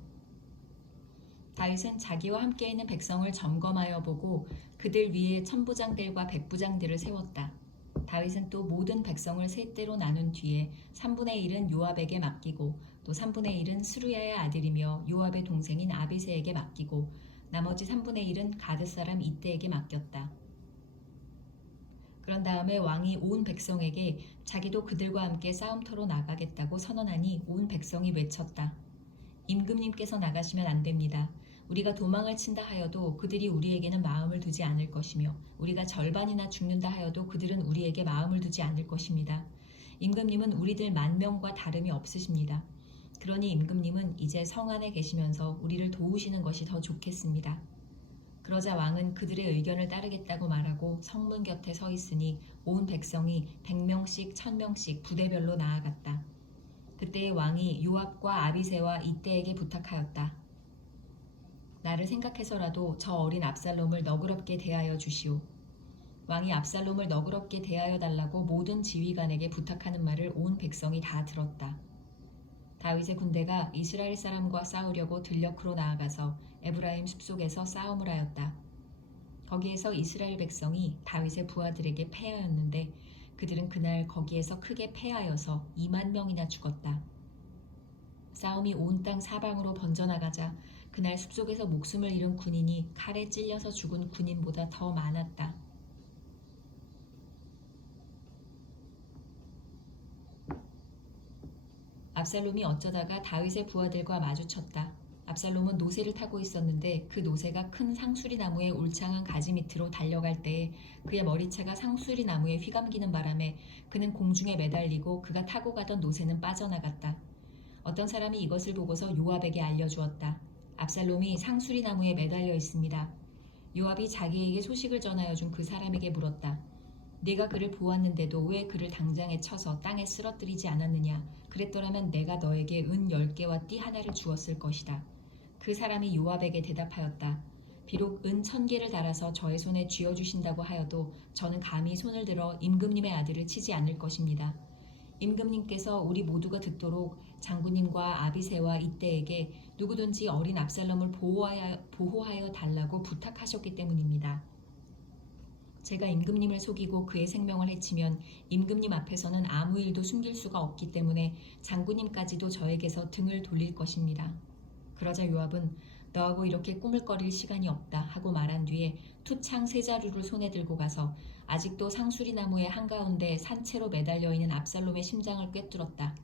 다윗은 자기와 함께 있는 백성을 점검하여 보고 그들 위에 천부장들과 백부장들을 세웠다. 다윗은 또 모든 백성을 셋대로 나눈 뒤에 3분의 1은 요압에게 맡기고 또 3분의 1은 스루야의 아들이며 요압의 동생인 아비새에게 맡기고 나머지 3분의 1은 가드 사람 이때에게 맡겼다. 그런 다음에 왕이 온 백성에게 자기도 그들과 함께 싸움터로 나가겠다고 선언하니 온 백성이 외쳤다. 임금님께서 나가시면 안 됩니다. 우리가 도망을 친다 하여도 그들이 우리에게는 마음을 두지 않을 것이며 우리가 절반이나 죽는다 하여도 그들은 우리에게 마음을 두지 않을 것입니다. 임금님은 우리들 10,000명과 다름이 없으십니다. 그러니 임금님은 이제 성 안에 계시면서 우리를 도우시는 것이 더 좋겠습니다. 그러자 왕은 그들의 의견을 따르겠다고 말하고 성문 곁에 서 있으니 온 백성이 100명씩 1000명씩 부대별로 나아갔다. 그때 왕이 요압과 아비새와 이때에게 부탁하였다. 나를 생각해서라도 저 어린 압살롬을 너그럽게 대하여 주시오. 왕이 압살롬을 너그럽게 대하여 달라고 모든 지휘관에게 부탁하는 말을 온 백성이 다 들었다. 다윗의 군대가 이스라엘 사람과 싸우려고 들녘으로 나아가서 에브라임 숲속에서 싸움을 하였다. 거기에서 이스라엘 백성이 다윗의 부하들에게 패하였는데 그들은 그날 거기에서 크게 패하여서 20,000명이나 죽었다. 싸움이 온 땅 사방으로 번져나가자 그날 숲속에서 목숨을 잃은 군인이 칼에 찔려서 죽은 군인보다 더 많았다. 압살롬이 어쩌다가 다윗의 부하들과 마주쳤다. 압살롬은 노새를 타고 있었는데 그 노새가 큰 상수리 나무의 울창한 가지 밑으로 달려갈 때에 그의 머리채가 상수리 나무에 휘감기는 바람에 그는 공중에 매달리고 그가 타고 가던 노새는 빠져나갔다. 어떤 사람이 이것을 보고서 요압에게 알려주었다. 압살롬이 상수리 나무에 매달려 있습니다. 요압이 자기에게 소식을 전하여 준 그 사람에게 물었다. 네가 그를 보았는데도 왜 그를 당장에 쳐서 땅에 쓰러뜨리지 않았느냐? 그랬더라면 내가 너에게 은 10개와 띠 하나를 주었을 것이다. 그 사람이 요압에게 대답하였다. 비록 은 1000개를 달아서 저의 손에 쥐어주신다고 하여도 저는 감히 손을 들어 임금님의 아들을 치지 않을 것입니다. 임금님께서 우리 모두가 듣도록 장군님과 아비새와 이때에게 누구든지 어린 압살롬을 보호하여 달라고 부탁하셨기 때문입니다. 제가 임금님을 속이고 그의 생명을 해치면 임금님 앞에서는 아무 일도 숨길 수가 없기 때문에 장군님까지도 저에게서 등을 돌릴 것입니다. 그러자 요압은 너하고 이렇게 꾸물거릴 시간이 없다 하고 말한 뒤에 투창 세 자루를 손에 들고 가서 아직도 상수리 나무의 한가운데 산채로 매달려 있는 압살롬의 심장을 꿰뚫었다.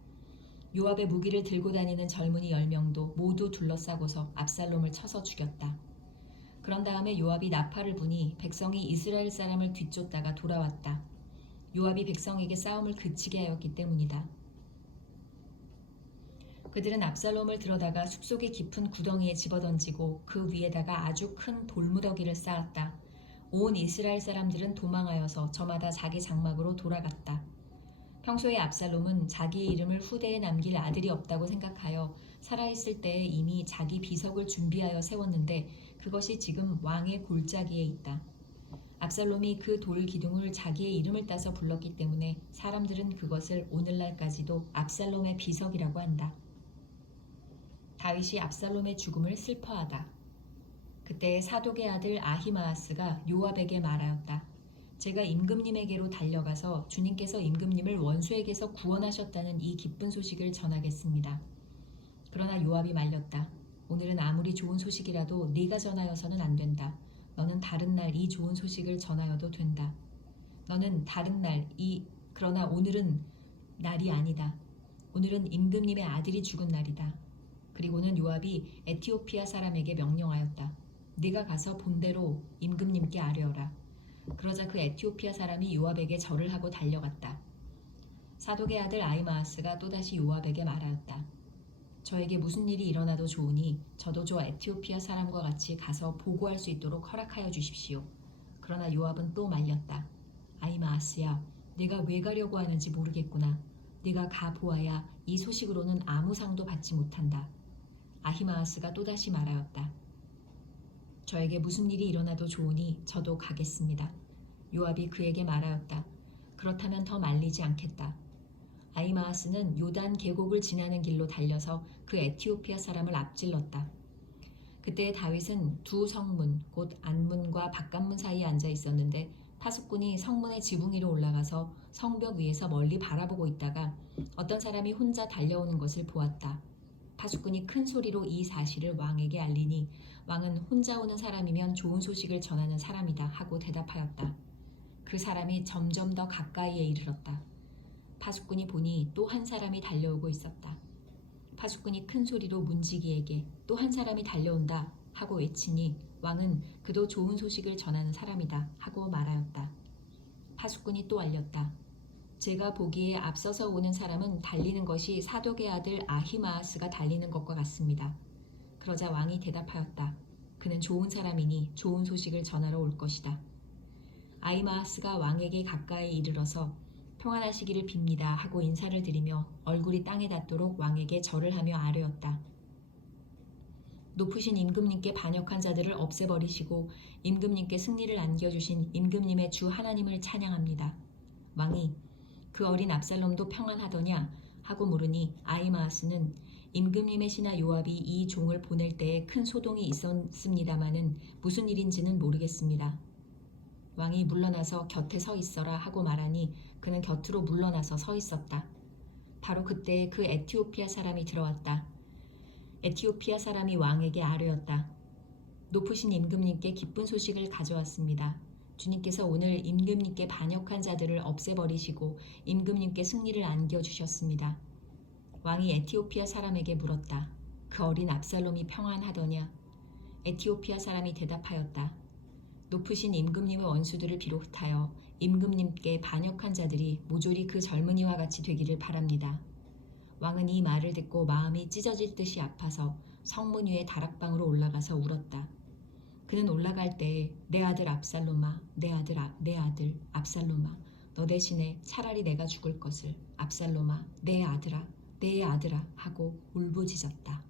요압의 무기를 들고 다니는 젊은이 10명도 모두 둘러싸고서 압살롬을 쳐서 죽였다. 그런 다음에 요압이 나팔을 부니 백성이 이스라엘 사람을 뒤쫓다가 돌아왔다. 요압이 백성에게 싸움을 그치게 하였기 때문이다. 그들은 압살롬을 들어다가 숲속의 깊은 구덩이에 집어던지고 그 위에다가 아주 큰 돌무더기를 쌓았다. 온 이스라엘 사람들은 도망하여서 저마다 자기 장막으로 돌아갔다. 평소에 압살롬은 자기의 이름을 후대에 남길 아들이 없다고 생각하여 살아있을 때에 이미 자기 비석을 준비하여 세웠는데 그것이 지금 왕의 골짜기에 있다. 압살롬이 그 돌 기둥을 자기의 이름을 따서 불렀기 때문에 사람들은 그것을 오늘날까지도 압살롬의 비석이라고 한다. 다윗이 압살롬의 죽음을 슬퍼하다. 그때 사독의 아들 아히마아스가 요압에게 말하였다. 제가 임금님에게로 달려가서 주님께서 임금님을 원수에게서 구원하셨다는 이 기쁜 소식을 전하겠습니다. 그러나 요압이 말렸다. 오늘은 아무리 좋은 소식이라도 네가 전하여서는 안 된다. 너는 다른 날 이 좋은 소식을 전하여도 된다. 너는 다른 날 그러나 오늘은 날이 아니다. 오늘은 임금님의 아들이 죽은 날이다. 그리고는 요압이 에티오피아 사람에게 명령하였다. 네가 가서 본대로 임금님께 아뢰어라. 그러자 그 에티오피아 사람이 요압에게 절을 하고 달려갔다. 사독의 아들 아히마아스가 또다시 요압에게 말하였다. 저에게 무슨 일이 일어나도 좋으니 저도 저 에티오피아 사람과 같이 가서 보고할 수 있도록 허락하여 주십시오. 그러나 요압은 또 말렸다. 아히마아스야, 내가 왜 가려고 하는지 모르겠구나. 네가 가 보아야 이 소식으로는 아무 상도 받지 못한다. 아히마아스가 또다시 말하였다. 저에게 무슨 일이 일어나도 좋으니 저도 가겠습니다. 요압이 그에게 말하였다. 그렇다면 더 말리지 않겠다. 아히마아스는 요단 계곡을 지나는 길로 달려서 그 에티오피아 사람을 앞질렀다. 그때 다윗은 두 성문, 곧 안문과 바깥문 사이에 앉아 있었는데 파수꾼이 성문의 지붕 위로 올라가서 성벽 위에서 멀리 바라보고 있다가 어떤 사람이 혼자 달려오는 것을 보았다. 파수꾼이 큰 소리로 이 사실을 왕에게 알리니 왕은 혼자 오는 사람이면 좋은 소식을 전하는 사람이다 하고 대답하였다. 그 사람이 점점 더 가까이에 이르렀다. 파수꾼이 보니 또 한 사람이 달려오고 있었다. 파수꾼이 큰 소리로 문지기에게 또 한 사람이 달려온다 하고 외치니 왕은 그도 좋은 소식을 전하는 사람이다 하고 말하였다. 파수꾼이 또 알렸다. 제가 보기에 앞서서 오는 사람은 달리는 것이 사독의 아들 아히마아스가 달리는 것과 같습니다. 그러자 왕이 대답하였다. 그는 좋은 사람이니 좋은 소식을 전하러 올 것이다. 아히마아스가 왕에게 가까이 이르러서 평안하시기를 빕니다 하고 인사를 드리며 얼굴이 땅에 닿도록 왕에게 절을 하며 아뢰었다. 높으신 임금님께 반역한 자들을 없애버리시고 임금님께 승리를 안겨주신 임금님의 주 하나님을 찬양합니다. 왕이 그 어린 압살롬도 평안하더냐 하고 물으니 아히마아스는 임금님의 신하 요압이 이 종을 보낼 때에 큰 소동이 있었습니다마는 무슨 일인지는 모르겠습니다. 왕이 물러나서 곁에 서 있어라 하고 말하니 그는 곁으로 물러나서 서 있었다. 바로 그때 그 에티오피아 사람이 들어왔다. 에티오피아 사람이 왕에게 아뢰었다. 높으신 임금님께 기쁜 소식을 가져왔습니다. 주님께서 오늘 임금님께 반역한 자들을 없애버리시고 임금님께 승리를 안겨주셨습니다. 왕이 에티오피아 사람에게 물었다. 그 어린 압살롬이 평안하더냐? 에티오피아 사람이 대답하였다. 높으신 임금님의 원수들을 비롯하여 임금님께 반역한 자들이 모조리 그 젊은이와 같이 되기를 바랍니다. 왕은 이 말을 듣고 마음이 찢어질 듯이 아파서 성문 위의 다락방으로 올라가서 울었다. 그는 올라갈 때에 내 아들 압살롬아, 내 아들 압살롬아, 너 대신에 차라리 내가 죽을 것을 압살롬아, 내 아들아 하고 울부짖었다.